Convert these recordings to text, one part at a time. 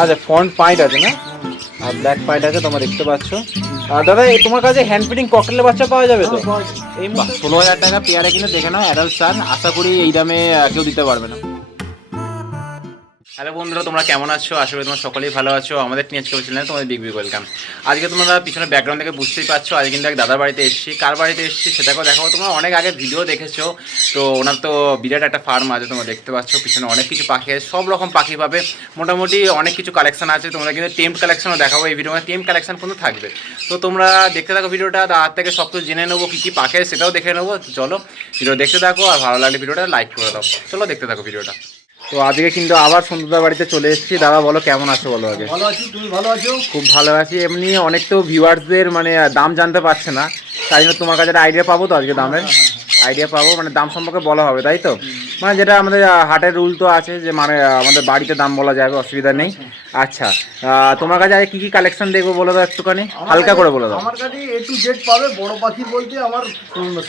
আচ্ছা front point আছে না? আর ব্ল্যাক পয়েন্ট আছে, তোমরা দেখতে পাচ্ছ। আর দাদা তোমার কাছে হ্যান্ড ফিটিং ককটেলের বাচ্চা পাওয়া যাবে তো। এই ষোলো হাজার টাকা পেয়ারে কিনে দেখে নাও অ্যাডাল্ট সান আশা করি এই দামে কেউ দিতে পারবে না। হ্যালো বন্ধুরা, তোমরা কেমন আছো? আশা করি তোমরা সকলেই ভালো আছো। আমাদের টিনেজ কেবল চ্যানেলে তোমাদের বিগ বিগ ওয়েলকাম আজকে তোমরা পিছনে ব্যাকগ্রাউন্ড থেকে বুঝতেই পারছ, আজকে কিন্তু এক দাদার বাড়িতে এসেছি। কার বাড়িতে এসেছি সেটাকেও দেখাবো। তোমরা অনেক আগে ভিডিও দেখেছ, তো ওনার তো বিরাট একটা ফার্ম আছে, তোমরা দেখতে পাচ্ছ। পিছনে অনেক কিছু পাখি আছে, সব রকম পাখি পাবে। মোটামুটি অনেক কিছু কালেকশন আছে, তোমরা কিন্তু টেম্প কালেকশনও দেখাবো এই ভিডিও টেম্প কালেকশন কিন্তু থাকবে। তো তোমরা দেখতে থাকো ভিডিওটা তার থেকে সব কিছু জেনে নেব, কী কী পাখি সেটাও দেখে নেব। চলো ভিডিও দেখতে থাকো, আর ভালো লাগলে ভিডিওটা লাইক করে দাও। চলো, দেখতে থাকো ভিডিওটা তো আজকে কিন্তু আবার সুন্দরদার বাড়িতে চলে এসেছি। দাদা বলো কেমন আছো বলো আগে। ভালো আছি তুমি ভালো আছো? খুব ভালো আছি। এমনি অনেক তো ভিউয়ার্সদের মানে দাম জানতে পারছে না। তাই জন্য তোমার কাছে আইডিয়া পাবো তো আজকে দামের? আইডিয়া পাবো মানে দাম সম্পর্কে বলা হবে তাই তো? মানে যেটা আমাদের হাটের রুল তো আছে যে মানে আমাদের বাড়িতে দাম বলা যাবে অসুবিধা নেই। আচ্ছা তোমার কাছে কী কী কালেকশন দেখব বলো দাও একটুখানি? হালকা করে বলে দাও। আমার কাছে এ টু জেড পাবে বড় পাখি বলতে আমার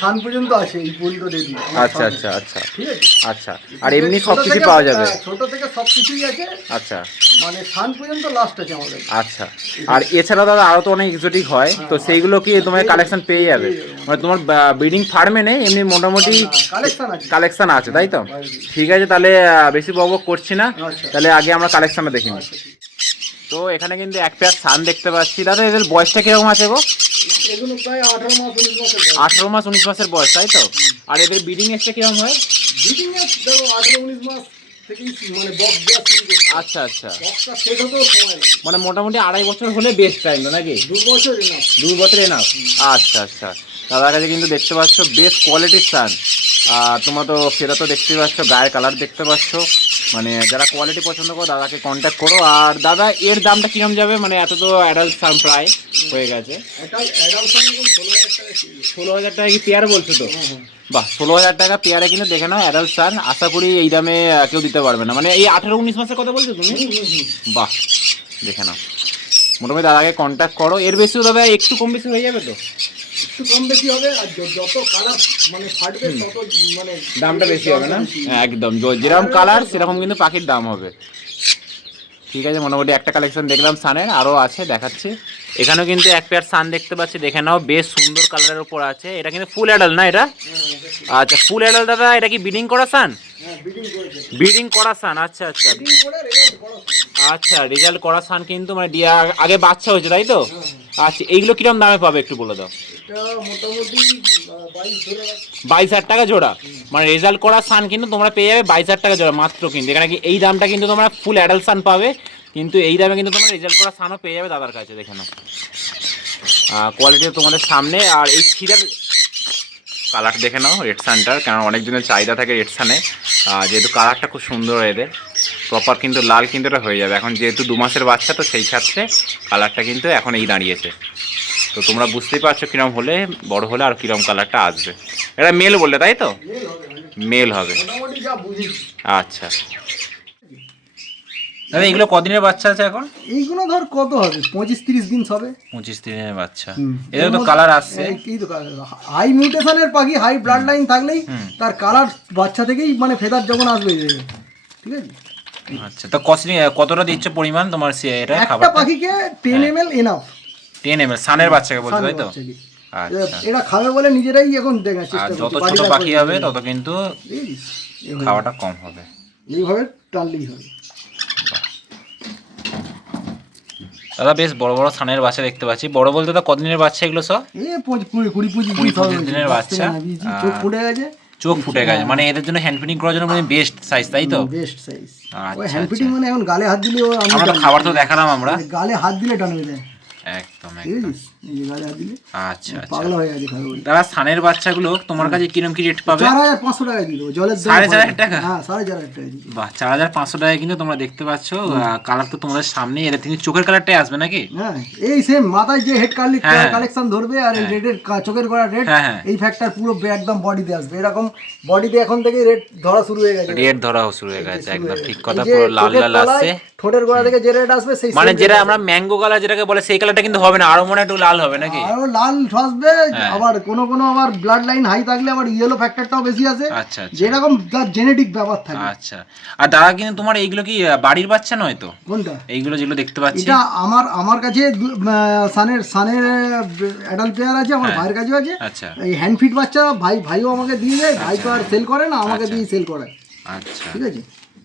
সান পর্যন্ত আছে এই পর্যন্ত রেডি আচ্ছা আচ্ছা আচ্ছা। ঠিক আছে? আচ্ছা আর এমনি সব কিছু পাওয়া যাবে? ছোট থেকে সব কিছুই আছে। আচ্ছা। মানে সান পর্যন্ত লাস্ট আছে আমাদের। আচ্ছা আর এছাড়া দাদা আরও তো অনেক এক্সোটিক হয় তো সেইগুলো কি তোমার কালেকশন পেয়ে যাবে? মানে তোমার ব্রিডিং ফার্মে নেই এমনি মোটামুটি কালেকশন আছে। আছে। তাই তো? ঠিক আছে তাহলে বেশি বক বক করছি না। আচ্ছা। তাহলে আগে আমরা কালেকশনটা দেখি নিই। তো এখানে কিন্তু এক পেয়ার সান দেখতে পাচ্ছি। দাদা এদের বয়সটা কীরকম আছে গো? এগুলো আঠারো মাস উনিশ মাসের বয়স। আঠারো মাস উনিশ মাসের বয়স তাই তো? আর এদের ব্রিডিং এজটা কীরকম হয়? মানে আচ্ছা আচ্ছা। মানে মোটামুটি আড়াই বছর হলে বেস্ট টাইম নাকি? দু বছর দু বছর এনাফ আচ্ছা আচ্ছা। দাদার কাছে কিন্তু দেখতে পাচ্ছ বেস্ট কোয়ালিটির সান আর তোমরা তো সেটা তো দেখতেই পাচ্ছ গায়ের কালার দেখতে পাচ্ছ। মানে যারা কোয়ালিটি পছন্দ করো দাদাকে কন্ট্যাক্ট করো। আর দাদা এর দামটা কিরম যাবে? মানে এত তো অ্যাডাল্ট সান প্রায় হয়ে গেছে। ষোলো হাজার টাকা কি পেয়ার বলছো তো? বাহ ষোলো হাজার টাকা পেয়ারে কিন্তু দেখে নাও অ্যাডাল্ট সান আশা করি এই দামে কেউ দিতে পারবে না। মানে এই আঠেরো উনিশ মাসের কথা বলছো তুমি। বাহ দেখে নাও। মোটামুটি দাদাকে কন্ট্যাক্ট করো। এর বেশিও দাদা একটু কম বেশি হয়ে যাবে তো? একটু কম বেশি হবে আর যত কালার মানে ফাটবে তত মানে দামটা বেশি হবে না? হ্যাঁ, একদম। যেরকম কালার সেরকম কিন্তু পাখির দাম হবে। ঠিক আছে মোটামুটি একটা কালেকশন দেখলাম সানের আরও আছে দেখাচ্ছি। এখানেও কিন্তু এক পেয়ার সান দেখতে পাচ্ছি। দেখে নাও, বেশ সুন্দর কালারের উপর আছে। এটা কিন্তু ফুল অ্যাডাল না এটা? আচ্ছা ফুল অ্যাডাল দাদা এটা কি বিডিং করা সান ব্রিডিং করা সান আচ্ছা আচ্ছা। ব্রিডিং আচ্ছা রেজাল্ট করা সান কিন্তু মানে দিয়া আগে বাচ্চা হয়েছে, তাই তো? আচ্ছা এইগুলো কিরম দামে পাবে একটু বলে দাও? বাইশ হাজার টাকা জোড়া। মানে রেজাল্ট করা সান কিন্তু তোমরা পেয়ে যাবে বাইশ হাজার টাকা জোড়া মাত্র কিন্তু। এখানে এই দামটা কিন্তু তোমরা ফুল অ্যাডাল্ট সান পাবে। কিন্তু এই দামে কিন্তু তোমরা রেজাল্ট করা সানও পেয়ে যাবে দাদার কাছে দেখে নাও। কোয়ালিটি তোমাদের সামনে আর এই ছিটার কালার দেখে নাও রেড সানটার কারণ অনেকজনের চাহিদা থাকে রেড সানে যেহেতু কালারটা খুব সুন্দর এদের। প্রপার কিন্তু লাল কিন্তু এটা হয়ে যাবে। এখন যেহেতু দু মাসের বাচ্চা তো সেই ক্ষেত্রে কালারটা কিন্তু এখন এই দাঁড়িয়েছে। তো তোমরা বুঝতেই পারছ কিরম হলে বড় হলে আর কিরম কালারটা আসবে। এটা মেল বললে তাই তো? মেল হবে আচ্ছা। দাদা এগুলো কদিনের বাচ্চা আছে এখন? এইগুলো ধর কত হবে? পঁচিশ তিরিশ দিন হবে পঁচিশ দিনের বাচ্চা। এদের তো কালার আসছে। এই- এই তো হাই মিউটেশনের পাখি হাই ব্লাড লাইন থাকলেই তার কালার বাচ্চা থেকেই মানে ফেদার যখন আসবে ঠিক আছে? আচ্ছা তো কস্টিং কতটা দিচ্ছ পরিমাণ তোমার সে এটা একটা পাখিকে ten M L enough ten M L সানের বাচ্চাকে বলছো তাই তো? আচ্ছা। এরা খাবে বলে নিজেরাই এখন দেখা চেষ্টা যত ছোট পাখি হবে তত কিন্তু? খাওয়াটা কম হবে। এইভাবে টানলেই হবে। দাদা বেশ বড় বড় সানের বাচ্চা দেখতে পাচ্ছি। বড় বলতে তো কদিনের বাচ্চা এগুলো সব? কুড়ি পঁচিশ দিনের বাচ্চা। চোখ ফুটে গেছে। চোখ ফুটে গেছে। মানে এদের জন্য হ্যান্ড ফিটিং করার জন্য মানে বেস্ট সাইজ তাই তো? বেস্ট সাইজ হ্যান্ড ফিটিং মানে এখন গালে হাত দিলে আমি আমরা খাবার তো দেখালাম আমরা। গালে হাত দিলে টানবে দেয়। একদম একদম। বুঝেছিস এই যে গালে হাত দিলে? আচ্ছা পাগলা হয়ে গেছে খাবে বলে দাদা সানের বাচ্চাগুলো তোমার কাছে কিরম কি রেট পাবে? পাঁচশো টাকা দিল জলের সাড়ে চার হাজার টাকা? হ্যাঁ সাড়ে চার হাজার টাকা বাহ চার হাজার পাঁচশো টাকায় কিন্তু তোমরা দেখতে পাচ্ছ কালার তো তোমাদের সামনে এদের থেকে চোখের কালারটাই আসবে নাকি? হ্যাঁ এই সেম মাথায় যে হেড কার্লি হ্যাঁ। কালেকশন ধরবে আর এই চোখের গোড়া হ্যাঁ, হ্যাঁ। এই ফ্যাক্টর পুরো একদম বডিতে আসবে। এরকম বডিতে এখন থেকে রেড ধরা শুরু হয়ে গেছে। রেড ধরা শুরু হয়ে গেছে একদম ঠিক কথা পুরো লাল লাল আসছে। ঠোঁটের গোড়া থেকে যে রেড আসবে সেই মানে যেটা আমরা ম্যাঙ্গো কালার যেটাকে বলে সেই কালারটা কিন্তু হবে না আরও মনে একটু লাল হবে নাকি? আরও লাল আসবে হ্যাঁ। আবার কোনো কোনো আবার ব্লাড লাইন হাই থাকলে আবার ইয়েলো ফ্যাক্টরটাও বেশি আছে। আচ্ছা আচ্ছা। যেরকম তার জেনেটিক ব্যাপার থাকে। আচ্ছা। আর দাদা কিন্তু তোমার এইগুলো কি বাড়ির বাচ্চা নয় তো? কোনটা? এইগুলো যেগুলো দেখতে পাচ্ছি। এটা আমার আমার কাছে সানের সানের অ্যাডাল্ট প্লেয়ার আছে আমার হ্যাঁ। ভাইয়ের কাছেও আছে। আচ্ছা। এই হ্যান্ড ফিট বাচ্চা ভাই ভাইও আমাকে দিয়ে দেয় ভাই তো আর সেল করে না আমাকে আচ্ছা। দিয়ে সেল করে। আচ্ছা। ঠিক আছে?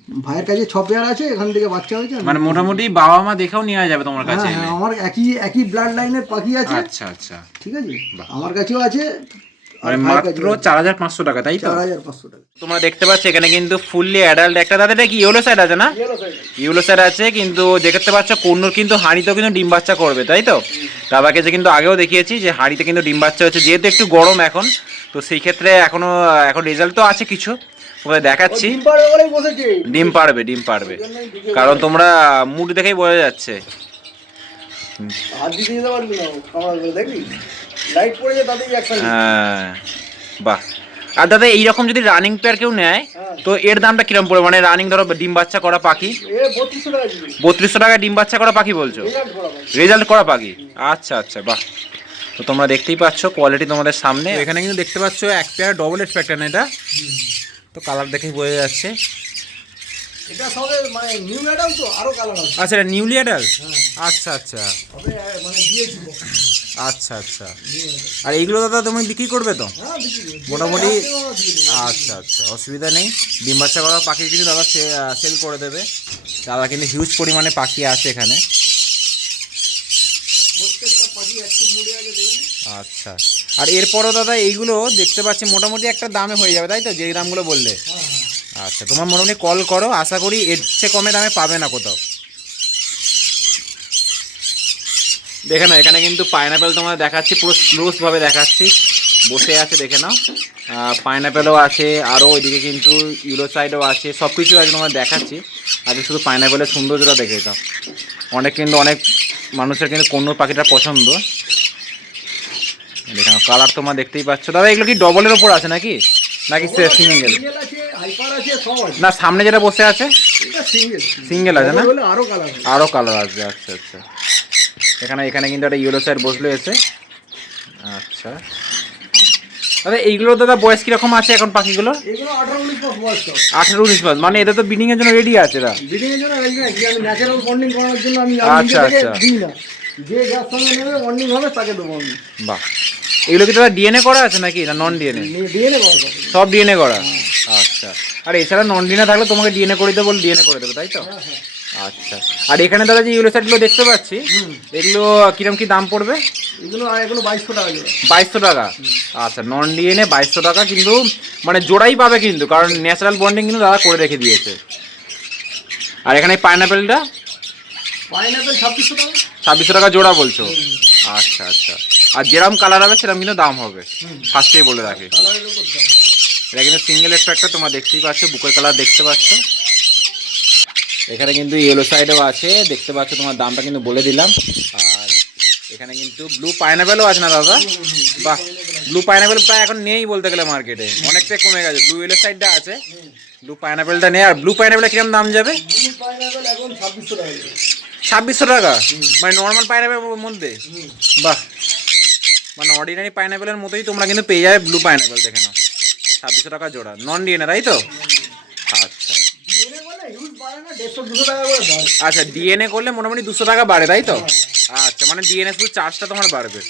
ভাইয়ের কাছে ছ পেয়ার আছে এখান থেকে বাচ্চা হয়েছে। মানে মোটামুটি বাবা মা দেখেও নেওয়া যাবে তোমার কাছে। হ্যাঁ হ্যাঁ আমার একই একই ব্লাড লাইনের পাখি আছে। আচ্ছা আচ্ছা। ঠিক আছে? আমার কাছেও আছে। মানে মাত্র চার হাজার পাঁচশো টাকা তাই তো? তোমরা দেখতে পাচ্ছ এখানে কিন্তু ফুললি অ্যাডাল্ট একটা দাদা এটা কি ইয়েলো সাইড আছে না? ইউলো স্যার আছে। কিন্তু দেখতে পাচ্ছ কন্নুর কিন্তু হাঁড়িতেও কিন্তু ডিম বাচ্চা করবে তাই তো? দাদাকে যে কিন্তু আগেও দেখিয়েছি যে হাঁড়িতে কিন্তু ডিম বাচ্চা হচ্ছে যেহেতু একটু গরম এখন তো সেই ক্ষেত্রে এখনও এখন রেজাল্ট তো আছে কিছু। তোমাদের দেখাচ্ছি। ডিম পাড়ে ডিম পারবে ডিম পারবে কারণ তোমরা মুড দেখেই বোঝা যাচ্ছে। পড়ে হ্যাঁ বাহ। আর দাদা এইরকম যদি রানিং পেয়ার কেউ নেয় হ্যাঁ। তো এর দামটা কিরম পড়বে? মানে রানিং ধরো ডিম বাচ্চা করা পাখি। বত্রিশশো টাকা দিবি ডিম বাচ্চা করা পাখি বলছো? রেজাল্ট করা রেজাল্ট করা পাখি? আচ্ছা আচ্ছা বাহ। তো তোমরা দেখতেই পাচ্ছ কোয়ালিটি তোমাদের সামনে। এখানে কিন্তু দেখতে পাচ্ছ এক পেয়ার ডবল এড প্যাটার্ন এটা। তো কালার দেখেই বোঝা যাচ্ছে। এটা সবে মানে নিউ ম্যাডাম তো আরও কালার আছে। আচ্ছা এটা নিউলি অ্যাডাল্ট? আচ্ছা আচ্ছা। তবে মানে দিয়েছি আচ্ছা আচ্ছা। আর এইগুলো দাদা তুমি বিক্রি করবে তো? হ্যাঁ। মোটামুটি আচ্ছা আচ্ছা অসুবিধা নেই। ডিম বাচ্চা করা পাখি কিন্তু দাদা সেল করে দেবে। দাদা কিন্তু হিউজ পরিমাণে পাখি আছে এখানে। আচ্ছা। আর এরপরও দাদা এইগুলো দেখতে পাচ্ছি, মোটামুটি একটা দামে হয়ে যাবে, তাই তো? যে দামগুলো বললে। আচ্ছা তোমার মোটামুটি কল করো, আশা করি এর চেয়ে কমে দামে পাবে না কোথাও। দেখে নাও, এখানে কিন্তু পাইনাপেল তোমার দেখাচ্ছি, পুরো ক্লোজভাবে দেখাচ্ছি। বসে আছে, দেখে নাও। পাইনাপেলও আছে আরও ওইদিকে কিন্তু ইউরো সাইডও আছে সব কিছু আছে তোমার দেখাচ্ছি। আগে শুধু পাইনাপেলের সৌন্দর্যটা দেখে দাও অনেক কিন্তু অনেক মানুষের কিন্তু কোন পাখিটা পছন্দ। দেখে কালার তোমার দেখতেই পাচ্ছ। দাদা এগুলো কি ডবলের ওপর আছে নাকি? নাকি সিঙ্গেল আছে আছে আছে না সামনে যেটা বসে আছে সিঙ্গেল আছে না? আছে। আরও কালার আসবে আচ্ছা আচ্ছা। এখানে এখানে কিন্তু একটা ইয়েলো সাইড বসল এসে। আচ্ছা। দাদা এইগুলো দাদা বয়স কীরকম আছে এখন পাখিগুলো? আঠারো উনিশ মাস মানে এদের তো বিডিং এর জন্য রেডি আছে আমি আচ্ছা, আচ্ছা। যে যার সঙ্গে নেবে বন্ডিং হবে তাকে দেবো আমি। বাহ। এগুলো কি দাদা ডিএনএ করা আছে নাকি? না নন ডিএনএ দিয়ে নেব সব সব ডিএনএ করা? আচ্ছা। আর এছাড়া নন ডিএনএ থাকলে তোমাকে ডিএনএ করে দেবো ডিএনএ করে দেবে তাই তো? হ্যাঁ হ্যাঁ। আচ্ছা। আর এখানে দাদা যে ইউলো সাইডগুলো দেখতে পাচ্ছি এগুলো কিরম কি দাম পড়বে? এগুলো আর এগুলো বাইশশো টাকা বাইশশো টাকা। আচ্ছা নন ডিএনএ বাইশশো টাকা কিন্তু মানে জোড়াই পাবে কিন্তু কারণ ন্যাচারাল বন্ডিং কিন্তু দাদা করে রেখে দিয়েছে। আর এখানে পাইনাপেলটা পাইনাপেল ছাব্বিশশো টাকা। ছাব্বিশশো টাকা জোড়া বলছো? আচ্ছা আচ্ছা। আর যেরকম কালার হবে সেরকম কিন্তু দাম হবে। ফার্স্টেই বলে রাখে। এটা কিন্তু সিঙ্গেল এক্সট্রাক্টর তোমরা দেখতেই পাচ্ছ বুকের কালার দেখতে পাচ্ছ। এখানে কিন্তু ইয়েলো সাইডেও আছে দেখতে পাচ্ছ তোমার দামটা কিন্তু বলে দিলাম। আর এখানে কিন্তু ব্লু পাইনাপেলও আছে না দাদা? বাহ ব্লু পাইনাপেল প্রায় এখন নেই বলতে গেলে মার্কেটে অনেকটাই কমে গেছে। ব্লু ইয়েলো সাইডটা আছে। ব্লু পাইনাপেলটা নেই আর ব্লু পাইনাপেলটা কীরকম দাম যাবে? ছাব্বিশশো টাকা? মানে নর্মাল পাইনাপেলের মধ্যে? বাহ। মানে অর্ডিনারি পাইনাপেলের মতোই তোমরা কিন্তু পেয়ে যাবে ব্লু পাইনাপেল দেখে নাও। ছাব্বিশশো টাকা জোড়া। নন ডিএনএ তাই তো? আচ্ছা। আচ্ছা ডিএনএ করলে মোটামুটি দুশো টাকা বাড়ে তাই তো? আচ্ছা মানে চার্জটা তোমার বাড়বে।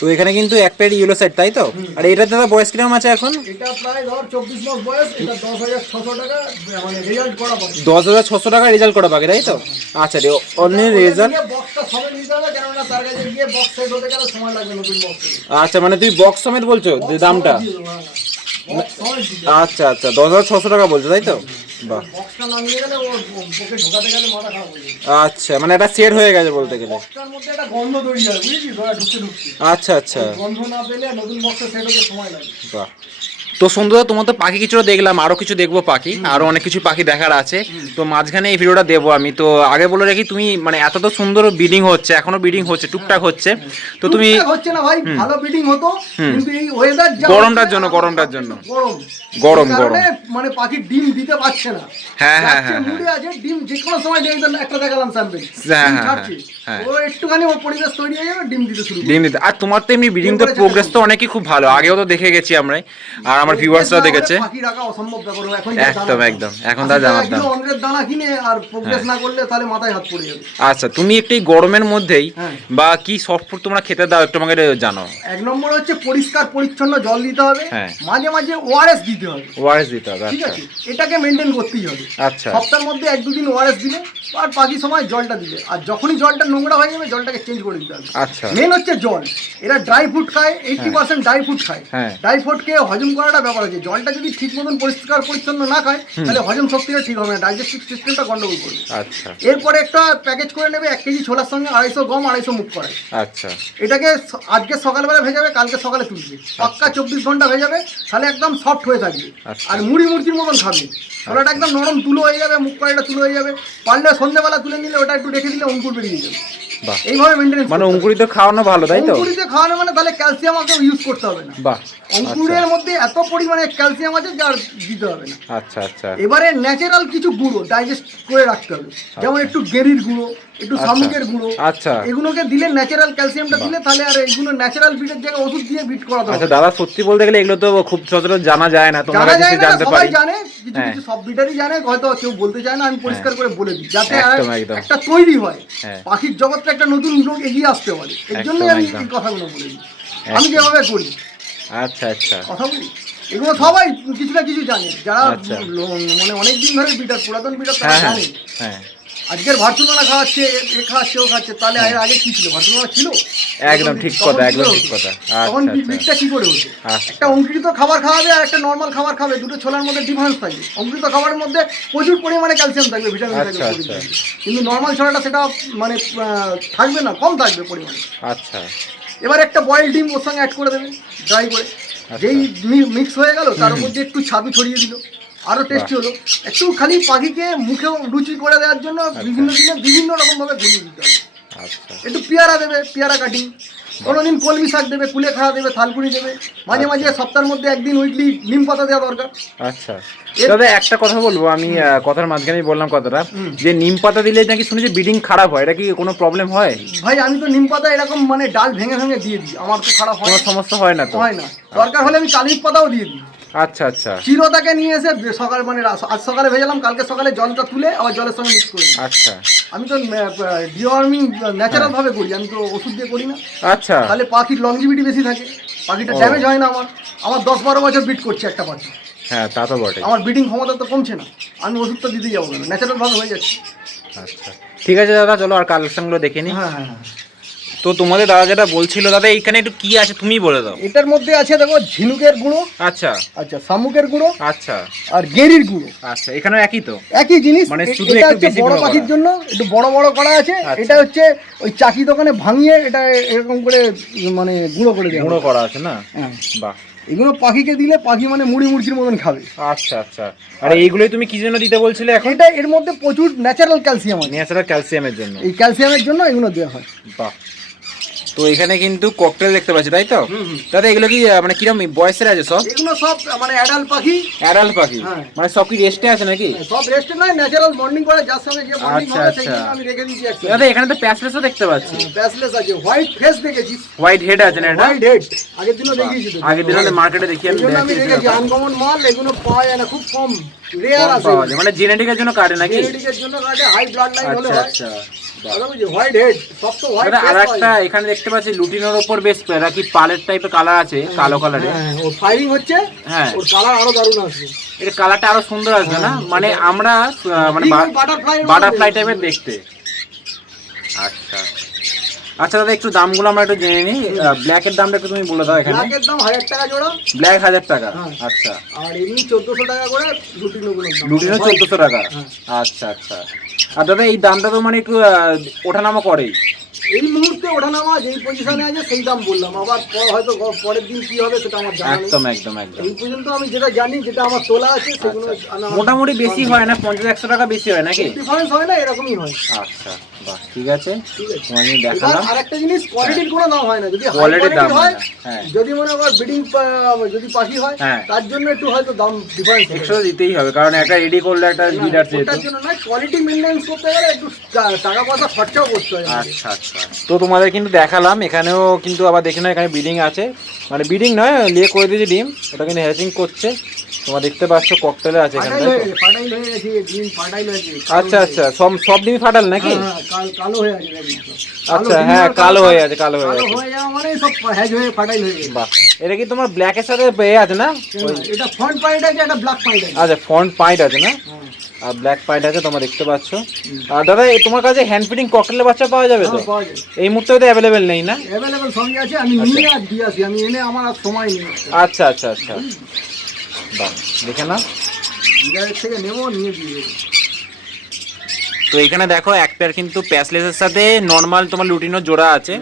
তো এখানে কিন্তু এক প্লেট ইউলো সেট তাই তো? আর এটার দাদা বয়স কীরকম আছে এখন? এটা প্রায় ধর চব্বিশ মাস বয়স এটা দশ হাজার ছশো টাকা মানে রেজাল্ট করা পাবে দশ হাজার ছশো টাকা রেজাল্ট করা পাবে তাই তো? আচ্ছা রে অন্য রেজাল্ট বক্সটা সবে নিতে হবে কেননা তার কাছে গিয়ে বক্স সেট হতে গেলে সময় লাগবে নতুন বক্স আচ্ছা মানে তুই বক্স সমেত বলছো যে দামটা? আচ্ছা আচ্ছা দশ হাজার ছশো টাকা বলছো তাই তো? বাহ। আচ্ছা মানে একটা সেট হয়ে গেছে বলতে গেলে। আচ্ছা আচ্ছা। বাহ। তো সুন্দর তোমার তো পাখি কিছুটা দেখলাম আরও কিছু দেখব পাখি আরও অনেক কিছু পাখি দেখার আছে। তো মাঝখানে এই ভিডিওটা দেবো আমি। তো আগে বলে রাখি তুমি মানে এত তো সুন্দর বিডিং হচ্ছে এখনও বিডিং হচ্ছে টুকটাক হচ্ছে। তো তুমি হচ্ছে না ভাই ভালো বিডিং হতো কিন্তু এই ওয়েদার গরমটার জন্য, গরমটার জন্য। গরম। গরম। মানে পাখি ডিম দিতে পারছে না। হ্যাঁ, হ্যাঁ, হ্যাঁ, ডিম যে কোনো সময় একটা দেখালাম স্যাম্পল হ্যাঁ, হ্যাঁ, হ্যাঁ। ও একটুখানি ওর পরিবেশ তৈরি হয়ে যাবে ডিম দিতে শুরু ডিম দিতে আর তোমার তো এমনি বিডিং তো প্রোগ্রেস তো যেটা- অনেকই খুব ভালো। আগেও তো দেখে গেছি আমরা আর আমার ভিউয়ার্সরা দেখেছে। পাখি রাখা অসম্ভব ব্যাপার এখন একদম, একদম। এখন তার জানার দাম। অন্যের দানা কিনে আর প্রোগ্রেস হ্যাঁ। না করলে তাহলে মাথায় হাত পড়ে যাবে। আচ্ছা তুমি একটু গরমের মধ্যেই হ্যাঁ। বা কি সফট ফুড তোমরা খেতে দাও একটু আমাকে জানো এক নম্বর হচ্ছে পরিষ্কার পরিচ্ছন্ন জল দিতে হবে। মাঝে মাঝে ওআরএস দিতে হবে। ওয়ারেস দিতে হবে ঠিক আচ্ছা। আছে? এটাকে মেনটেন করতেই হবে। আচ্ছা। সপ্তাহের মধ্যে এক দুদিন ওআরএস দিলে আর বাকি সময় জলটা দিলে। আর যখনই জলটা নোংরা হয়ে যাবে জলটাকে চেঞ্জ করে দিতে হবে। আচ্ছা। মেন হচ্ছে জল। এরা ড্রাই ফ্রুট খায় এইটটি পার্সেন্ট ড্রাই ফ্রুট খায়। হ্যাঁ। ড্রাই ফ্রুট খেয়ে হজম করাটা ব্যাপার আছে জলটা যদি ঠিক মতন পরিষ্কার পরিচ্ছন্ন না খায় তাহলে হজম শক্তিটা ঠিক হবে না ডাইজেস্টিভ সিস্টেমটা গন্ডগোল করবে। আচ্ছা। এরপরে একটা প্যাকেজ করে নেবে এক কেজি ছোলার সঙ্গে আড়াইশো গম আড়াইশো মুখ করে। আচ্ছা। এটাকে আজকে সকালবেলা ভেজাবে কালকে সকালে তুলবে। পাক্কা চব্বিশ ঘণ্টা ভেজাবে তাহলে একদম সফট হয়ে থাকবে। আচ্ছা। আর মুড়ি মুড়ির মতন খাবে। ওটা একদম নরম তুলো হয়ে যাবে মুখ কড়াইটা তুলো হয়ে যাবে। পারলে সন্ধ্যেবেলা তুলে নিলে ওটা একটু রেখে দিলে অঙ্কুর বেরিয়ে যাবে। এইভাবে মেনটেন্স মানে অঙ্কুরিত খাওয়ানো ভালো তাই তো? অঙ্কুরিতে খাওয়ানো মানে তাহলে ক্যালসিয়াম আমাকে ইউজ করতে হবে না। বাহ অঙ্কুরের মধ্যে এত পরিমাণে ক্যালসিয়াম আছে যার দিতে হবে না। আচ্ছা আচ্ছা। এবারে ন্যাচারাল কিছু গুঁড়ো ডাইজেস্ট করে রাখতে হবে। যেমন একটু গেরির গুঁড়ো একটু আচ্ছা। শামুকের গুঁড়ো। আচ্ছা। এগুলোকে দিলে ন্যাচারাল ক্যালসিয়ামটা দিলে তাহলে আর এগুলো ন্যাচারাল বিটের জায়গায় ওষুধ দিয়ে বিট করাতে আচ্ছা দাদা সত্যি বলতে গেলে এগুলো তো খুব সচরাচর জানা যায় না তোমার কাছে জানতে পারি। জানে কিছু হ্যাঁ। কিছু সব বিটারই জানে হয়তো কেউ বলতে চায় না আমি পরিষ্কার করে বলে দিই। যাতে। একটা তৈরি হয়। হ্যাঁ। পাখির জগৎটা একটা নতুন লোক এগিয়ে আসতে পারে। এর জন্যই আমি এই কথাগুলো বলে দিই। আমি যেভাবে করি। আচ্ছা আচ্ছা। কথা বলি? এগুলো সবাই কিছু না কিছু জানে। যারা আচ্ছা। মানে অনেক দিন ধরে বিটার পুরাতন বিটার তারা হ্যাঁ হ্যাঁ। জানে। হ্যাঁ। আজকের ভার্চুনালা খাওয়াচ্ছে এ- খাওয়াচ্ছে ও খাচ্ছে তাহলে এর আগে কি ছিল ভার্চুনালা ছিল একদম ঠিক কথা, একদম ঠিক কথা। তখন আচ্ছা, বি- আচ্ছা। বীজটা কি করে হতো আচ্ছা। একটা অঙ্কুরিত খাবার খাওয়াবে আর একটা নর্মাল খাবার খাবে দুটো ছোলার মধ্যে ডিফারেন্স থাকবে অঙ্কুরিত খাবারের মধ্যে প্রচুর পরিমাণে ক্যালসিয়াম থাকবে ভিটামিন থাকবে আচ্ছা, আচ্ছা। থাকবে। কিন্তু নর্মাল ছোলাটা সেটা মানে থাকবে না কম থাকবে পরিমাণে আচ্ছা এবার একটা বয়েল ডিম ওর সঙ্গে অ্যাড করে দেবে ড্রাই করে আচ্ছা। যেই মিক্স হয়ে গেল তার উপর দিয়ে একটু ছাতু ছড়িয়ে দিল আরও টেস্টি হলো। একটু খালি পাখিকে মুখে রুচি করে দেওয়ার জন্য বিভিন্ন দিনে বিভিন্ন রকম ভাবে ঘুরিয়ে দিতে হবে। আচ্ছা। একটু পেয়ারা দেবে পেয়ারা কাটিং কোনোদিন কলমি শাক দেবে কুলেখাড়া দেবে থালকুড়ি দেবে। মাঝে মাঝে সপ্তাহের মধ্যে একদিন উইকলি নিম পাতা দেওয়া দরকার। আচ্ছা। দাদা একটা কথা বলব আমি কথার মাঝখানেই বললাম কথাটা। যে নিম পাতা দিলে নাকি শুনেছি ব্রিডিং খারাপ হয়। এটা কি কোনো প্রবলেম হয়? ভাই আমি তো নিম পাতা এরকম মানে ডাল ভেঙে ভেঙে দিয়ে দিই। আমার তো খারাপ হয়। না। সমস্যা হয় না তো? হয় না। দরকার হলে আমি কালির পাতাও দিয়ে দিই। আচ্ছা আচ্ছা। চিরতাকে নিয়ে এসে সকাল মানে আজ সকালে ভেজালাম কালকে সকালে জলটা তুলে আবার জলের সঙ্গে মিক্স করে আচ্ছা। আমি তো ডিওয়ার্মিং ন্যাচারাল ভাবে করি আমি তো ওষুধ দিয়ে করি না। আচ্ছা। তাহলে পাখির লংজিভিটি বেশি থাকে। পাখিটা ড্যামেজ হয় না আমার। আমার দশ বারো বছর বিট করছে একটা পাখি। হ্যাঁ তা তো বটে আমার ব্রিডিং ক্ষমতা তো কমছে না। আমি ওষুধ তো দিতেই যাব না। ন্যাচারাল ভাবে হয়ে যাচ্ছে। আচ্ছা। ঠিক আছে দাদা চলো আর কালেকশনগুলো দেখে নিই। হ্যাঁ হ্যাঁ হ্যাঁ। তো তোমাদের দাদা যেটা বলছিল দাদা এইখানে একটু কি আছে তুমি বলে দাও। এটার মধ্যে আছে দেখো ঝিনুকের গুঁড়ো আচ্ছা। আচ্ছা শামুকের গুঁড়ো আচ্ছা। আর গেরির গুঁড়ো। আচ্ছা এখানে একই তো? একই জিনিস মানে শুধু এটা একটু হচ্ছে বেশি বড় পাখির জন্য একটু বড় বড় করা আছে আচ্ছা। এটা হচ্ছে ওই চাকি দোকানে ভাঙিয়ে এটা এরকম করে মানে গুঁড়ো করে দেওয়া গুঁড়ো করা আছে না? হ্যাঁ। বাহ। এগুলো পাখিকে দিলে পাখি মানে মুড়ি মুড়কির মতন খাবে। আচ্ছা আচ্ছা। আর এইগুলোই তুমি কি জন্য দিতে বলছিলে এখন? এটা এর মধ্যে প্রচুর ন্যাচারাল ক্যালসিয়াম আছে। ন্যাচারাল ক্যালসিয়ামের জন্য। এই ক্যালসিয়ামের জন্য এগুলো দেওয়া হয়। বাহ। তো এখানে কিন্তু ককটেল দেখতে পাচ্ছি তাই তো? দাদা এগুলো কি মানে কিরম বয়সের আছে সব? এগুলো সব মানে অ্যাডাল্ট পাখি। অ্যাডাল্ট পাখি? হ্যাঁ। মানে সব কি রেস্টে আছে নাকি? সব রেস্টে নয় ন্যাচারাল মর্নিং করে যার সঙ্গে যে মর্নিং আচ্ছা, হবে সেই আচ্ছা। আমি রেখে দিয়েছি একটা। দাদা এখানে তো প্যাসলেসও দেখতে পাচ্ছি। ব্যাসলেস আছে। হোয়াইট ফেস দেখেছিস হোয়াইট হেড আছে না এটা? হোয়াইট হেড আগের দিনও দেখিয়েছি তো। আগের দিন মার্কেটে দেখি আমি আমি রেখেছি। আনকমন মাল এগুলো পাওয়া যায় না খুব কম। রেয়ার আছে। মানে জেনেটিকের জন্য কাটে নাকি? জেনেটিকের জন্য কাটে হাই ব্লাড লাইন হলে আচ্ছা হয়। আচ্ছা। বাহ। কথা বুঝি হোয়াইট হেড সব তো হোয়াইট দাদা আর একটা এখানে দেখতে পাচ্ছি লুটিনোর ওপর বেশ কি পালের টাইপের কালার আছে কালো কালারের হ্যাঁ ফায়ারিং হচ্ছে হ্যাঁ। ওর কালার আরও দারুণ আসবে। এটা কালারটা আরও সুন্দর আসবে না? মানে আমরা মানে বাটারফ্লাই টাইপের দেখতে। আচ্ছা। আচ্ছা দাদা একটু দামগুলো আমরা একটু জেনে নিই। ব্ল্যাকের দামটা একটু তুমি বলে দাও এখানে। ব্ল্যাকের দাম হাজার টাকা জোড়া। ব্ল্যাক হাজার টাকা। হ্যাঁ। আচ্ছা। আর এমনি চোদ্দশো টাকা করে লুটিনো গুলো লুটিনো চোদ্দশো টাকা। হ্যাঁ। আচ্ছা আচ্ছা। আর দাদা এই দামটা তো মানে একটু ওঠানামা করে এই মুহূর্তে ওঠানামা যেই পজিশনে আছে সেই দাম বললাম। আবার হয়তো পরের দিন কি হবে সেটা আমার জানা একদম একদম একদম। এই পর্যন্ত আমি যেটা জানি যেটা আমার তোলা আছে সেগুলো আচ্ছা। মোটামুটি বেশি হয় না? পঞ্চাশ একশো টাকা বেশি হয় নাকি? ডিফারেন্স হয় না এরকমই হয়। আচ্ছা। বাহ ঠিক আছে। তোমার আমি দেখালাম। আরেকটা জিনিস কোয়ালিটির কোনো দাম হয় না। যদি কোয়ালিটির দাম হয় হয় যদি মনে কর বিডিং যদি পাখি হয় হ্যাঁ। তার জন্য একটু হয়তো দাম ডিফারেন্স একশো দিতেই হবে কারণ একটা রেডি করলে একটা লিডার যেহেতু ওটার জন্য না কোয়ালিটি করতে গেলে একটু টাকা পয়সা খরচাও করতে হয়। আচ্ছা আচ্ছা তো তোমাদের কিন্তু দেখালাম এখানেও কিন্তু আবার দেখে না এখানে বিডিং আছে। মানে বিডিং নয় লিয়ে করে দিয়েছে ডিম ওটা কিন্তু হ্যাচিং করছে। তোমরা দেখতে পাচ্ছ ককটেলে আছে এখানে ডিম আচ্ছা আচ্ছা সব সব ডিমই ফাটাল নাকি? হ্যাঁ, কাল- কালো হয়ে আছে আচ্ছা, হ্যাঁ, কালো হয়ে আছে, কালো হয়ে আছে। হয়ে যাওয়া মানে সব হ্যাজ হয়ে ফাটাইল হয়ে গেছে। বাহ এটা কি তোমার ব্ল্যাকের সাথে এ আছে না? এটা ফ্রন্ট আছে ব্ল্যাক পয়েন্ট আছে। আচ্ছা ফ্রন্ট পাইট আছে না? হ্যাঁ। আর ব্ল্যাক পাইট আছে তোমরা দেখতে পাচ্ছ। আর দাদা তোমার কাছে হ্যান্ড ফিটিং ককটেলের বাচ্চা পাওয়া যাবে তো? হ্যাঁ, এই মুহূর্তে তো অ্যাভেলেবেল নেই না? অ্যাভেলেবল সঙ্গে আছে আমি নিয়ে আর দিয়ে আসি আমি এনে আমার আর সময় নেই। আচ্ছা আচ্ছা আচ্ছা। বাহ দেখে না থেকে নেব নিয়ে দিয়ে তো এখানে দেখো এক পেয়ার কিন্তু প্যাসলেসের সাথে নর্মাল তোমার লুটিনো জোড়া আছে।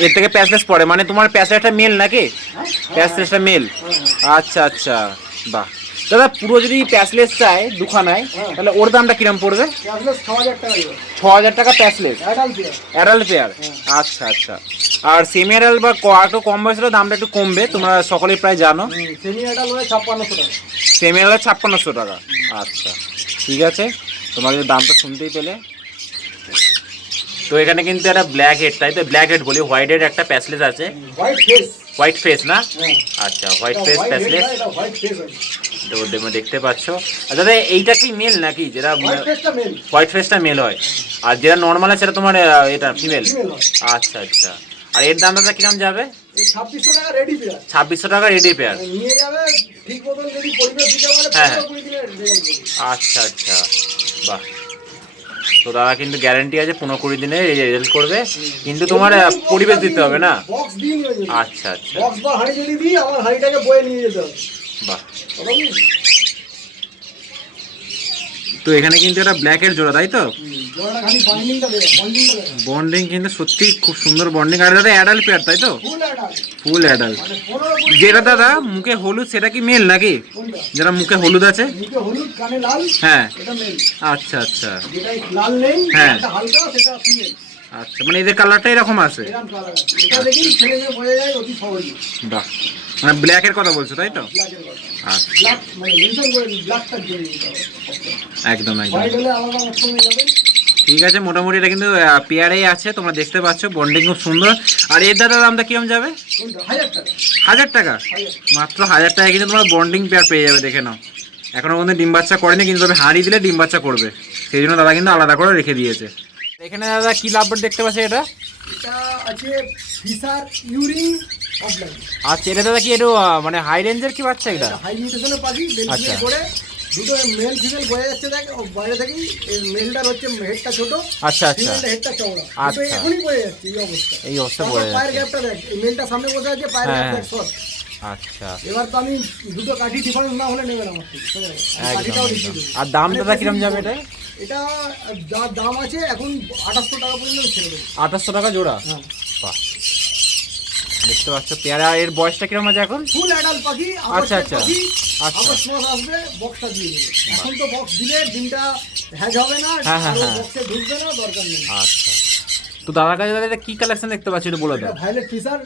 এর থেকে প্যাসলেস পড়ে। মানে তোমার প্যাসলেসটা মেল নাকি? হ্যাঁ প্যাসলেসটা মেল হ্যাঁ, আচ্ছা আচ্ছা। বাহ। দাদা পুরো যদি প্যাসলেস চায় দুখানায় হ্যাঁ। তাহলে ওর দামটা কিরম পড়বে? ছ হাজার টাকা প্যাসলেস অ্যাডাল্ট পেয়ার হ্যাঁ। আচ্ছা আচ্ছা। আর সেমি অ্যাডাল বা ক- একটু কম বয়সের দামটা একটু কমবে তোমরা সকলেই প্রায় জানো। সেমি অ্যাডাল্ট ছাপ্পান্নশো টাকা। সেমি অ্যাডাল ছাপ্পান্নশো টাকা। আচ্ছা ঠিক আছে। তোমার কিন্তু দামটা শুনতেই পেলে। তো এখানে কিন্তু একটা ব্ল্যাক হেড তাই তো? ব্ল্যাক হেড বলি হোয়াইট হেড একটা প্যাসলেস আছে। হোয়াইট ফেস না? হ্যাঁ। আচ্ছা হোয়াইট ফেস প্যাসলেস তো দেখতে পাচ্ছ। আর দাদা এইটা কি মেল নাকি? যেটা হোয়াইট ফেসটা মেল হোয়াইট ফেসটা মেল হয়। আর যেটা নর্মাল আছে সেটা তোমার এটা ফিমেল আচ্ছা আচ্ছা। আর এর দাম দাদা কিরম যাবে? ছাব্বিশশো টাকা রেডি পেয়ার ছাব্বিশশো টাকা রেডি পেয়ার নিয়ে যাবে ঠিক মতন যদি পরিবেশ দিতে পারে হ্যাঁ, করবে আচ্ছা আচ্ছা। বাহ। তো দাদা কিন্তু গ্যারেন্টি আছে পনেরো কুড়ি দিনে রেজাল্ট করবে। কিন্তু তোমার পরিবেশ দিতে হবে না? আচ্ছা আচ্ছা। বক্স বা হাঁড়ি যদি দিই আমার হাঁড়িটাকে বয়ে নিয়ে যেতে হবে। বাহ? তো এখানে কিন্তু একটা ব্ল্যাকের জোড়া তাই তো? বন্ডিং কিন্তু সত্যি খুব সুন্দর বন্ডিং আর দাদা অ্যাডাল্ট পেয়ার তাই তো? ফুল অ্যাডাল্ট অ্যাডাল্ট মানে কুড়ি যেটা দাদা মুখে হলুদ সেটা কি মেল নাকি? যেটা মুখে হলুদ আছে? হ্যাঁ। আচ্ছা আচ্ছা। হ্যাঁ। আচ্ছা মানে এদের কালারটা এরকম আছে? বাহ। মানে ব্ল্যাকের কথা বলছো তাই তো? আচ্ছা। ব্ল্যাক মানে একদম একদম। হয়ে ঠিক আছে মোটামুটি এটা কিন্তু পেয়ারেই আছে তোমরা দেখতে পাচ্ছ বন্ডিং খুব সুন্দর। আর এর দাদা দামটা কিরম যাবে? হাজার টাকা। মাত্র হাজার টাকা কিন্তু তোমার বন্ডিং পেয়ার পেয়ে যাবে দেখে নাও। এখনও পর্যন্ত ডিম বাচ্চা করেনি কিন্তু তবে হাঁড়ি দিলে ডিম বাচ্চা করবে। সেই জন্য দাদা কিন্তু আলাদা করে রেখে দিয়েছে। এখানে দাদা কি লাভবার দেখতে পাচ্ছি এটা? এটা আছে ফিসার ইউরিং অফলাইন আচ্ছা এটা দাদা কি একটু মানে হাই রেঞ্জের কি বাচ্চা এটা? হাই নিউট্রিশনের পাখি আচ্ছা। ফিমেল করে দুটো মেল ফিমেল যাচ্ছে দেখ ও বাইরে থেকেই মেলটার হচ্ছে হেডটা ছোট আচ্ছা আচ্ছা। হেডটা চওড়া। আচ্ছা। এখনই যাচ্ছে এই অবস্থা। এই অবস্থা তারপর পড়ে পায়ের যাচ্ছে। গ্যাপটা দেখ মেলটা সামনে বসে আছে পায়ের হ্যাঁ, হ্যাঁ। আচ্ছা। এবার তো আমি দুটো কাঠি ডিফারেন্স না হলে নেবেন আমার থেকে। আর দাম মানে দাদা কিরম যাবে এটা এটা যা দাম আছে এখন আঠাশশো টাকা পর্যন্ত আমি ছেড়ে দেবো। আঠাশশো টাকা জোড়া? হ্যাঁ। বাহ। দেখতে পাচ্ছ পেয়ারা এর বয়সটা কিরম আছে এখন? ফুল অ্যাডাল্ট পাখি আচ্ছা, আচ্ছা আচ্ছা। আচ্ছা। পাখি আচ্ছা। আবার মাস আসবে বক্সটা দিয়ে দেবে। এখন তো বক্স দিলে ডিমটা হ্যাজ হবে না হ্যাঁ, হ্যাঁ, হ্যাঁ। বক্সে ঢুকবে না দরকার নেই। আচ্ছা। তো দাদার কাছে দাদা এটা কি কালেকশন দেখতে পাচ্ছি একটু বলে দাও? Violet fisher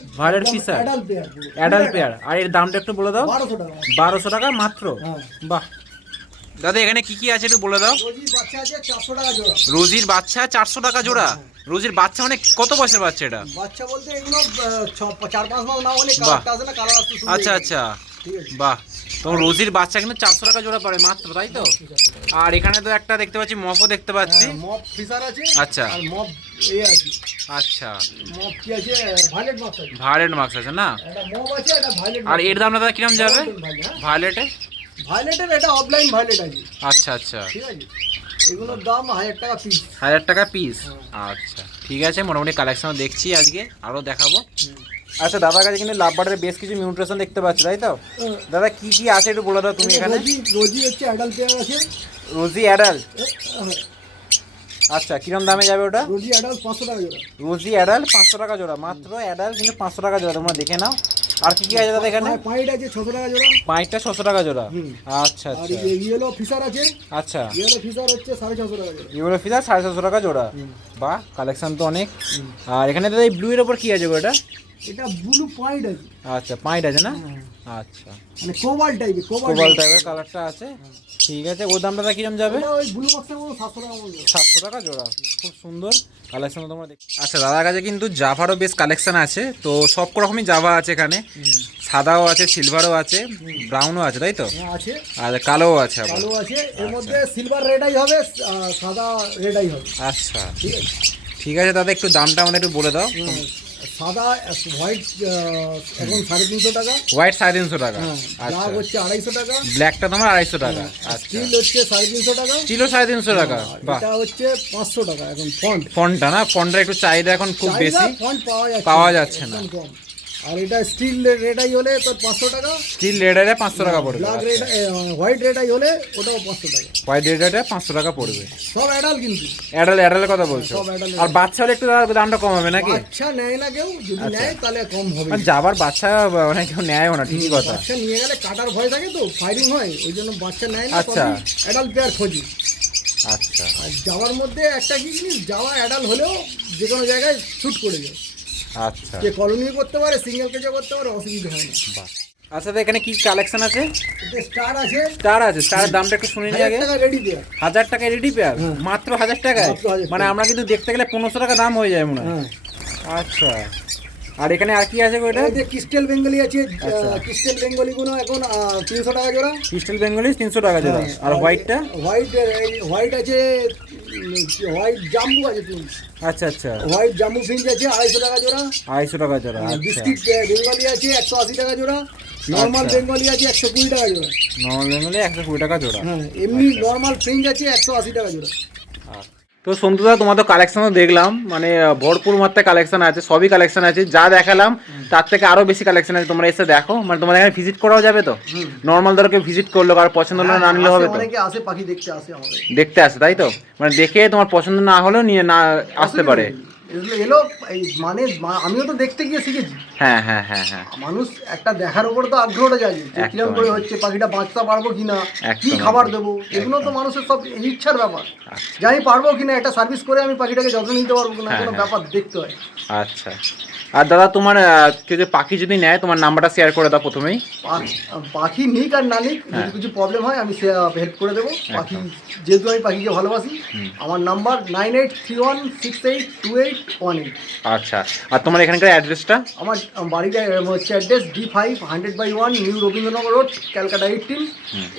fisher? Adult pair adult pair আর এর দামটা একটু বলে দাও। বারোশো টাকা। টাকা মাত্র? হ্যাঁ। বাহ। দাদা এখানে কি কি আছে একটু বলে দাও। রোজির বাচ্চা চারশো টাকা জোড়া। রোজির বাচ্চা মানে কত বয়সের বাচ্চা এটা? বাচ্চা বলতে এগুলো চার পাঁচ মাস না হলে বাহ। কালারটা আসে না কালার আসতে শুরু আচ্ছা আচ্ছা। বাহ। তো রোজির বাচ্চা কিন্তু চারশো টাকা জোড়া পড়ে মাত্র তাই তো? আর এখানে তো একটা দেখতে পাচ্ছি মফও দেখতে পাচ্ছি। হ্যাঁ, মপ ফিশার আছে আচ্ছা। আর মপ এই আছে। আচ্ছা। মপ কি আছে? ভায়োলেট মাছ আছে। ভায়োলেট মার্কস আছে না? মপ আছে একটা ভায়োলেট আর এর দাম দাদা কিরম যাবে? হ্যাঁ? ভায়োলেটে ভায়োলেটের এটা অফলাইন ভায়োলেট আছে আচ্ছা আচ্ছা। ঠিক আছে? এগুলোর দাম হাজার টাকা পিস হাজার টাকা পিস আচ্ছা ঠিক আছে মোটামুটি কালেকশন দেখছি আজকে আরও দেখাবো। আচ্ছা দাদার কাছে কিন্তু লাভবার্ডের বেশ কিছু মিউট্রেশন দেখতে পাচ্ছি তাই তো? দাদা কি কি আছে একটু বলে দাও তুমি এখানে রোজি হচ্ছে অ্যাডাল্ট পেয়ার আছে। রোজি অ্যাডাল্ট হ্যাঁ, আচ্ছা কিরম দামে যাবে ওটা? রোজি অ্যাডাল্ট পাঁচশো টাকা জোড়া। রোজি অ্যাডাল্ট পাঁচশো টাকা জোড়া মাত্র অ্যাডাল্ট কিন্তু পাঁচশো টাকা জোড়া তোমরা দেখে নাও। আর কি কি আছে দাদা এখানে? পাইট আছে ছশো টাকা জোড়া। পাইটটা ছশো টাকা জোড়া। আচ্ছা আর আচ্ছা। ইয়েলো ফিসার আছে। আচ্ছা। ইয়েলো ফিসার হচ্ছে সাড়ে ছশো টাকা জোড়া। ইয়েলো ফিজার সাড়ে ছশো টাকা জোড়া। বাহ কালেকশন তো অনেক। আর এখানে দাদা এই ব্লু এর ওপর কি আছে গো এটা? এটা ব্লু পয়েন্ট আছে। আচ্ছা পাইট আছে না? আচ্ছা। মানে কোবাল টাইপের কোবাল টাইপের কালারটা আছে। ঠিক আছে ওর দামটা কিরম যাবে? ওই ব্লু বক্সের মতো সাতশো টাকা সাতশো টাকা জোড়া। খুব সুন্দর। কালেকশন তোমরা দেখ আচ্ছা দাদার কাছে কিন্তু জাভারও বেশ কালেকশন আছে। তো সব রকমই জাভা আছে এখানে। সাদাও আছে সিলভারও আছে ব্রাউনও আছে তাই তো? হ্যাঁ আছে। আর কালোও আছে কালো আছে। এর মধ্যে সিলভার রেডাই হবে সাদা রেডাই হবে। আচ্ছা। ঠিক আছে। ঠিক আছে দাদা একটু দামটা আমাদের একটু বলে দাও। সাদা হোয়াইট এখন সাড়ে তিনশো টাকা। হোয়াইট সাড়ে তিনশো টাকা। হ্যাঁ আচ্ছা। ব্ল্যাক হচ্ছে আড়াইশো টাকা। ব্ল্যাকটা তোমার আড়াইশো টাকা। আচ্ছা। স্টিল হচ্ছে সাড়ে তিনশো টাকা। স্টিলও সাড়ে তিনশো টাকা। বাহ। এটা হচ্ছে পাঁচশো টাকা এখন ফন্ট ফন্টটা না? ফন্টটা একটু চাহিদা এখন খুব বেশি। ফন্ট পাওয়া যাচ্ছে পাওয়া যাচ্ছে না। আর এটা স্টিল রেডাই হলে তোর পাঁচশো টাকা। স্টিল রেডারে পাঁচশো টাকা পড়বে। ব্ল্যাক রেড হোয়াইট রেডাই হলে ওটাও পাঁচশো টাকা। হোয়াইট রেডারে পাঁচশো টাকা পড়বে। সব অ্যাডাল কিন্তু। অ্যাডাল অ্যাডালের কথা বলছো? সব আর বাচ্চা হলে একটু দামটা কম হবে নাকি? বাচ্চা নেয় না কেউ যদি আচ্ছা। নেয় তাহলে কম হবে। যাবার বাচ্চা মানে কেউ নেয়ও না ঠিকই কথা। বাচ্চা নিয়ে গেলে কাটার ভয় থাকে তো ফায়ারিং হয় ওই জন্য বাচ্চা নেয় না আচ্ছা। অ্যাডাল্ট পেয়ার খোঁজি। আচ্ছা। আর যাওয়ার মধ্যে একটা কি জিনিস যাওয়া অ্যাডাল্ট হলেও যে কোনো জায়গায় শ্যুট করে যায়। আচ্ছা। যে কলোনি করতে পারে সিঙ্গেল কেজও করতে পারে অসুবিধা হয় না। আচ্ছা তো এখানে কি কালেকশন আছে? স্টার আছে। স্টার আছে স্টারের দামটা একটু শুনে নিই আগে। রেডি হাজার টাকায় রেডি পেয়ার হ্যাঁ। মাত্র হাজার টাকায়? মানে আমরা কিন্তু দেখতে গেলে পনেরোশো টাকা দাম হয়ে যায় মনে হয়। হ্যাঁ। আচ্ছা। আর এখানে আর কি আছে গো এটা? এই যে ক্রিস্টাল বেঙ্গলি আছে আচ্ছা। ক্রিস্টাল বেঙ্গলি গুলো এখন তিনশো টাকা জোড়া। ক্রিস্টাল বেঙ্গলি তিনশো টাকা জোড়া। আর হোয়াইটটা হোয়াইট হোয়াইট আছে হোয়াইট জাম্বু আছে প্রিন্স আচ্ছা আচ্ছা। হোয়াইট জাম্বু প্রিন্স আছে আড়াইশো টাকা জোড়া। আড়াইশো টাকা জোড়া আচ্ছা। বিস্কিট বেঙ্গলি আছে একশো আশি টাকা জোড়া। নর্মাল আচ্ছা। বেঙ্গলি আছে একশো কুড়ি টাকা জোড়া। নর্মাল বেঙ্গলি একশো কুড়ি টাকা জোড়া। হ্যাঁ এমনি নর্মাল ফ্রিঞ্জ আছে একশো আশি টাকা জোড়া। তো সন্তুদা তোমাদের কালেকশনও দেখলাম। মানে ভরপুর মাত্রায় কালেকশন আছে সবই কালেকশন আছে। যা দেখালাম তার থেকে আরও বেশি কালেকশন আছে তোমরা এসে দেখো। মানে তোমাদের এখানে ভিজিট করাও যাবে তো? নর্মাল ধরো কেউ ভিজিট করল কারও পছন্দ হলো না নিলে হবে তো? দেখতে আসে তাই তো? মানে দেখে তোমার পছন্দ না হলেও নিয়ে না আসতে পারে। এগুলো এলো এই মানে আমিও তো দেখতে গিয়ে শিখেছি। হ্যাঁ হ্যাঁ হ্যাঁ হ্যাঁ। মানুষ একটা দেখার উপর তো আগ্রহটা জাগে কিরম করে হচ্ছে পাখিটা বাঁচতে পারব কিনা কি খাবার দেবো এগুলো তো মানুষের সব ইচ্ছার ব্যাপার। যাই যে আমি পারব কিনা একটা সার্ভিস করে আমি পাখিটাকে যত্ন নিতে পারব কিনা হ্যাঁ, কোনো হ্যাঁ। ব্যাপার দেখতে হয়। আচ্ছা। আর দাদা তোমার কেউ যদি পাখি যদি নেয় তোমার নাম্বারটা শেয়ার করে দাও প্রথমেই। পাখি নিক আর না নিক হ্যাঁ। যদি কিছু প্রবলেম হয় আমি হেল্প করে দেবো। পাখি যেহেতু আমি পাখিকে ভালোবাসি আমার number nine eight three one six eight two eight one eight আচ্ছা। আর তোমার এখানকার অ্যাড্রেসটা আমার বাড়িটা হচ্ছে address D five hundred by one new Rabindranagar road Calcutta eighteen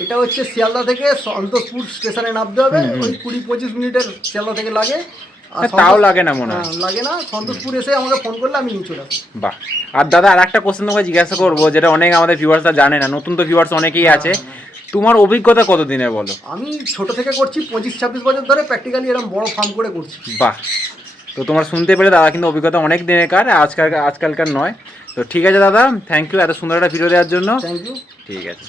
এটা হচ্ছে শিয়ালদা থেকে সন্তোষপুর স্টেশনে নামতে হবে। ওই কুড়ি পঁচিশ মিনিটের শিয়ালদা থেকে লাগে। তাও লাগে না মনে হয়। হ্যাঁ, লাগে না। সন্তোষপুর এসে আমাকে ফোন করলে আমি নিয়ে চলে আসব বাহ। আর দাদা আর একটা কোশ্চেন তোমাকে জিজ্ঞাসা করব যেটা অনেক আমাদের ভিউয়ার্সরা জানে না নতুন তো ভিউয়ার্স অনেকেই আছে। তোমার অভিজ্ঞতা কতদিনের বলো? আমি ছোট থেকে করছি পঁচিশ ছাব্বিশ বছর ধরে প্র্যাকটিক্যালি এরকম বড় ফার্ম করে করছি। বাহ। তো তোমার শুনতে পেলে দাদা কিন্তু অভিজ্ঞতা অনেক দিনের কার আজকাল আজকালকার নয়। তো ঠিক আছে দাদা থ্যাংক ইউ এত সুন্দর একটা ভিডিও দেওয়ার জন্য। থ্যাংক ইউ ঠিক আছে।